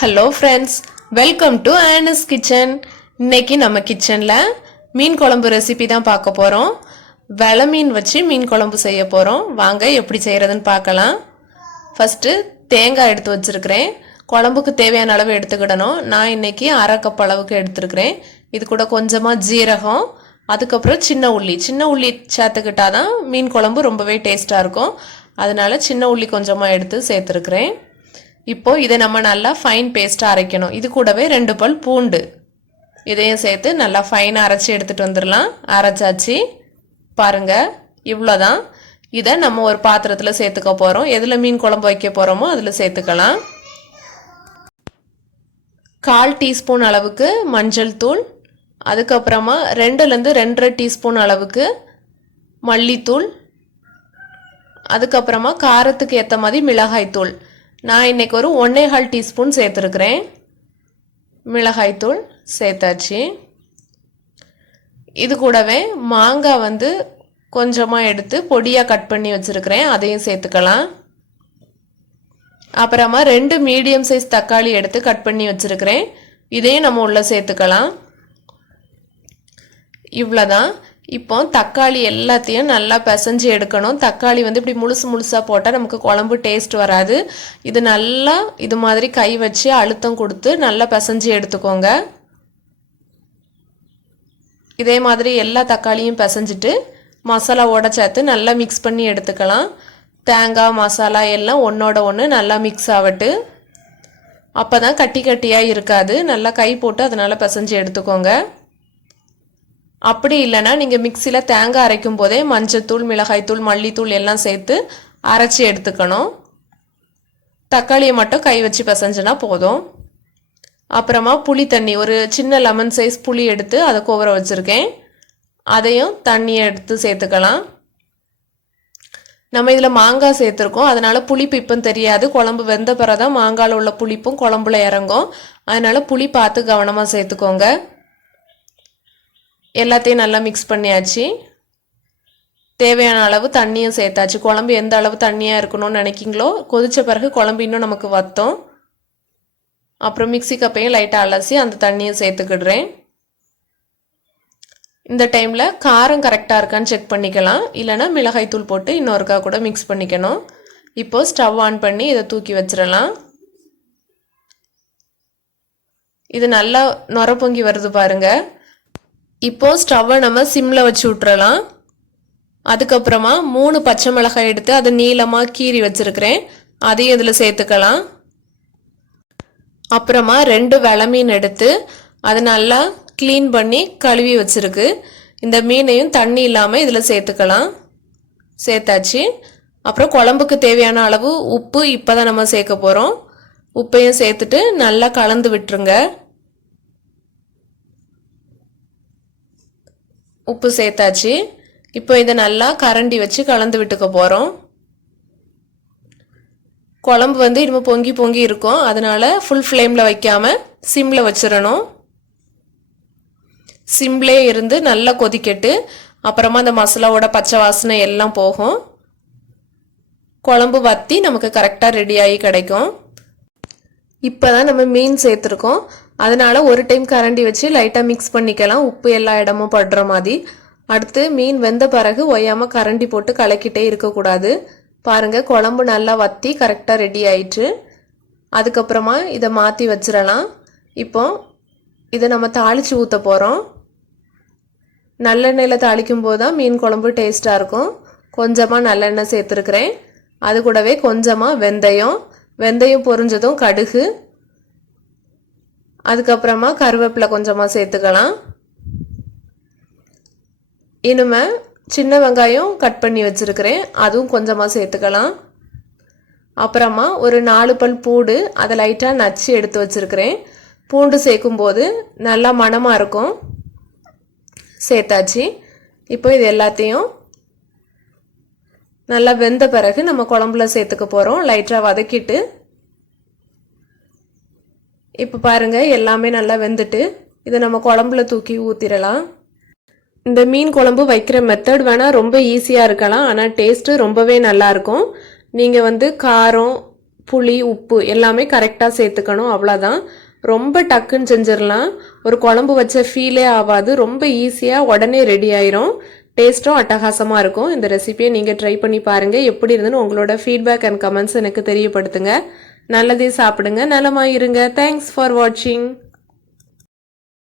Hello friends, welcome to ஆனஸ் kitchen. இன்னைக்கு நம்ம கிச்சனில் மீன் குழம்பு ரெசிபி தான் பார்க்க போகிறோம். வெலை மீன் வச்சு மீன் குழம்பு செய்ய போகிறோம். வாங்க எப்படி செய்கிறதுன்னு பார்க்கலாம். ஃபஸ்ட்டு தேங்காய் எடுத்து வச்சுருக்கிறேன். குழம்புக்கு தேவையான அளவு எடுத்துக்கிடணும். நான் இன்னைக்கு 1/2 கப் அளவுக்கு எடுத்துருக்கிறேன். இது கூட கொஞ்சமாக ஜீரகம், அதுக்கப்புறம் சின்ன உள்ளி சேர்த்துக்கிட்டால் தான் மீன் குழம்பு ரொம்பவே டேஸ்ட்டாக இருக்கும். அதனால சின்ன உள்ளி கொஞ்சமாக எடுத்து சேர்த்துருக்குறேன். இப்போ இதை நம்ம நல்லா ஃபைன் பேஸ்ட்டாக அரைக்கணும். இது கூடவே 2 பல் பூண்டு இதையும் சேர்த்து நல்லா ஃபைனாக அரைச்சி எடுத்துகிட்டு வந்துடலாம். அரைச்சாச்சு பாருங்கள், இவ்வளோதான். இதை நம்ம ஒரு பாத்திரத்தில் சேர்த்துக்க போகிறோம். எதில் மீன் குழம்பு வைக்க போகிறோமோ அதில் சேர்த்துக்கலாம். 1/4 டீஸ்பூன் அளவுக்கு மஞ்சள் தூள், அதுக்கப்புறமா 2லேருந்து 2.5 டீஸ்பூன் அளவுக்கு மல்லித்தூள், அதுக்கப்புறமா காரத்துக்கு ஏற்ற மாதிரி மிளகாய்த்தூள். நான் இன்றைக்கி ஒரு 1.25 டீஸ்பூன் சேர்த்துருக்குறேன். மிளகாய்த்தூள் சேர்த்தாச்சு. இது கூடவே மாங்காய் கொஞ்சமாக எடுத்து பொடியாக கட் பண்ணி வச்சுருக்கிறேன், அதையும் சேர்த்துக்கலாம். அப்புறமா 2 மீடியம் சைஸ் தக்காளி எடுத்து கட் பண்ணி வச்சுருக்கிறேன், இதையும் நம்ம உள்ளே சேர்த்துக்கலாம். இவ்வளோதான். இப்போ தக்காளி எல்லாத்தையும் நல்லா பிசைஞ்சு எடுக்கணும். தக்காளி இப்படி முழுசாக போட்டால் நமக்கு குழம்பு டேஸ்ட் வராது. இது நல்லா இது மாதிரி கை வச்சு அழுத்தம் கொடுத்து நல்லா பிசைஞ்சு எடுத்துக்கோங்க. இதே மாதிரி எல்லா தக்காளியும் பிசைஞ்சிட்டு மசாலாவோட சேர்த்து நல்லா மிக்ஸ் பண்ணி எடுத்துக்கலாம். தேங்காய் மசாலா எல்லாம் ஒன்றோட ஒன்று நல்லா மிக்ஸ் ஆகட்டு. அப்போ தான் கட்டி கட்டியாக இருக்காது. நல்லா கை போட்டு அதனால் பிசைஞ்சு எடுத்துக்கோங்க. அப்படி இல்லைன்னா நீங்கள் மிக்சியில் தேங்காய் அரைக்கும் போதே மஞ்சத்தூள், மிளகாய்த்தூள், மல்லித்தூள் எல்லாம் சேர்த்து அரைச்சி எடுத்துக்கணும். தக்காளியை மட்டும் கை வச்சு பிசைஞ்சுனா போதும். அப்புறமா புளி தண்ணி, ஒரு சின்ன லெமன் சைஸ் புளி எடுத்து அதை கோவர வச்சுருக்கேன், அதையும் தண்ணியை எடுத்து சேர்த்துக்கலாம். நம்ம இதில் மாங்காய் சேர்த்துருக்கோம், அதனால் புளிப்பு இப்போ தெரியாது. குழம்பு வெந்த பிறகு தான் மாங்காயில் உள்ள புளிப்பும் குழம்புல இறங்கும். அதனால் புளி பார்த்து கவனமாக சேர்த்துக்கோங்க. எல்லாத்தையும் நல்லா மிக்ஸ் பண்ணியாச்சு. தேவையான அளவு தண்ணியும் சேர்த்தாச்சு. குழம்பு எந்த அளவு தண்ணியாக இருக்கணும்னு நினைக்கிங்களோ கொதித்த பிறகு குழம்பு இன்னும் நமக்கு வற்றும். அப்புறம் மிக்ஸி கப்பையும் லைட்டாக அலசி அந்த தண்ணியும் சேர்த்துக்கிடுறேன். இந்த டைமில் காரம் கரெக்டாக இருக்கான்னு செக் பண்ணிக்கலாம். இல்லைனா மிளகாய்த்தூள் போட்டு இன்னொருக்கா கூட மிக்ஸ் பண்ணிக்கணும். இப்போது ஸ்டவ் ஆன் பண்ணி இதை தூக்கி வச்சிடலாம். இது நல்லா நுர பொங்கி வருது பாருங்கள். இப்போது ஸ்டவ்வை நம்ம சிம்மில் வச்சு விட்டுறலாம். அதுக்கப்புறமா 3 பச்சை மிளகாய் எடுத்து அதை நீளமாக கீறி வச்சுருக்கிறேன், அதையும் இதில் சேர்த்துக்கலாம். அப்புறமா 2 வெலை மீன் எடுத்து அதை நல்லா க்ளீன் பண்ணி கழுவி வச்சுருக்கு. இந்த மீனையும் தண்ணி இல்லாமல் இதில் சேர்த்துக்கலாம். சேர்த்தாச்சு. அப்புறம் குழம்புக்கு தேவையான அளவு உப்பு இப்போ தான் நம்ம சேர்க்க போகிறோம். உப்பையும் சேர்த்துட்டு நல்லா கலந்து விட்டுருங்க. உப்பு சேர்த்தாச்சு. இப்போ இதை நல்லா கரண்டி வச்சு கலந்து விட்டுக்க போகிறோம். குழம்பு இனிமேல் பொங்கி பொங்கி இருக்கும், அதனால் ஃபுல் ஃப்ளேமில் வைக்காமல் சிம்மில் வச்சிடணும். சிம்லே இருந்து நல்லா கொதிக்கட்டு. அப்புறமா அந்த மசாலாவோட பச்சை வாசனை எல்லாம் போகும். குழம்பு வற்றி நமக்கு கரெக்டாக ரெடியாகி கிடைக்கும். இப்போ தான் நம்ம மீன் சேர்த்துருக்கோம், அதனால் ஒரு டைம் கரண்டி வச்சு லைட்டாக மிக்ஸ் பண்ணிக்கலாம், உப்பு எல்லா இடமும் படுற மாதிரி. அடுத்து மீன் வெந்த பிறகு ஒய்யாமல் கரண்டி போட்டு கலக்கிட்டே இருக்கக்கூடாது. பாருங்கள், குழம்பு நல்லா வற்றி கரெக்டாக ரெடி ஆயிடுச்சு. அதுக்கப்புறமா இதை மாற்றி வச்சிடலாம். இப்போ இதை நம்ம தாளித்து ஊற்ற போகிறோம். நல்லெண்ணெயில் தாளிக்கும் போது தான் மீன் குழம்பு டேஸ்ட்டாக இருக்கும். கொஞ்சமாக நல்லெண்ணெய் சேர்த்துருக்குறேன். அது கூடவே கொஞ்சமாக வெந்தயம் பொரிஞ்சதும் கடுகு, அதுக்கப்புறமா கருவேப்பிலை கொஞ்சமாக சேர்த்துக்கலாம். இனிமே சின்ன வெங்காயம் கட் பண்ணி வச்சுருக்கிறேன், அதுவும் கொஞ்சமாக சேர்த்துக்கலாம். அப்புறமா ஒரு 4 பல் பூண்டு, அதை லைட்டாக நச்சு எடுத்து வச்சுருக்கிறேன். பூண்டு சேர்க்கும்போது நல்லா மணமாக இருக்கும். சேர்த்தாச்சு. இப்போ இது எல்லாத்தையும் நல்லா வெந்த பிறகு நம்ம குழம்புல சேர்த்துக்க போகிறோம். லைட்டாக வதக்கிட்டு இப்போ பாருங்கள், எல்லாமே நல்லா வெந்துட்டு இதை நம்ம குழம்புல தூக்கி ஊற்றிடலாம். இந்த மீன் குழம்பு வைக்கிற மெத்தட் வேணால் ரொம்ப ஈஸியாக இருக்கலாம், ஆனால் டேஸ்ட்டு ரொம்பவே நல்லாயிருக்கும். நீங்கள் காரம் புளி உப்பு எல்லாமே கரெக்டாக சேர்த்துக்கணும், அவ்வளோதான். ரொம்ப டக்குன்னு செஞ்சிடலாம், ஒரு குழம்பு வச்ச ஃபீலே ஆகாது, ரொம்ப ஈஸியாக உடனே ரெடி ஆயிரும். டேஸ்ட்டும் அட்டகாசமாக இருக்கும். இந்த ரெசிபியை நீங்கள் ட்ரை பண்ணி பாருங்கள். எப்படி இருந்துன்னு உங்களோட ஃபீட்பேக் அண்ட் கமெண்ட்ஸ் எனக்கு தெரியப்படுத்துங்க. நல்லதே சாப்பிடுங்க, நலமாக இருங்க. தேங்க்ஸ் ஃபார் வாட்சிங்.